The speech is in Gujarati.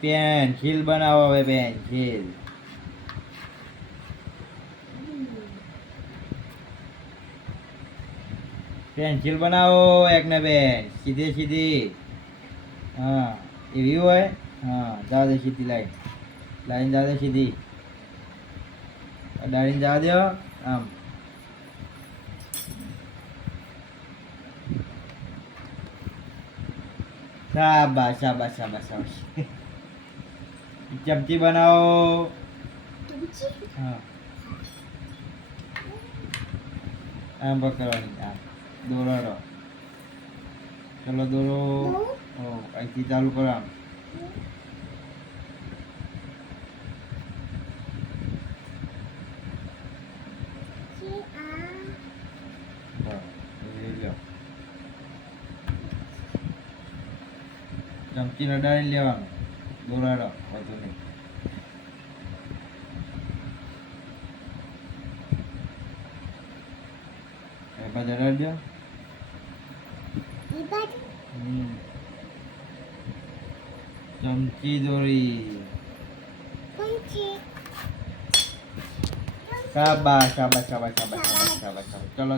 પેન્સિલ બનાવો હવે પેન્સિલ. પેન્સિલ બનાવો એકને બેન સીધી સીધી. હા એવી હોય. હા જવા દે સીધી લાઈન. લાઈન જવા દે સીધી. અડાડીને જવા દો આમ. શાબાશ શાબાશ શાબાશ શાબાશ. ચમચી બનાવો. હા આમ પકડવાની આમ દોરાડો. ચલો દોરો. અહીંથી ચાલુ કરો આમ. ચમચી અડાડીને લેવાનું. દોરાડો વધુ નહીં. એ બાજુ અડાડજો. ચમચી દોરી. શાબાશ શાબાશ શાબાશ શાબાશ શાબાશ શાબાશ. ચલો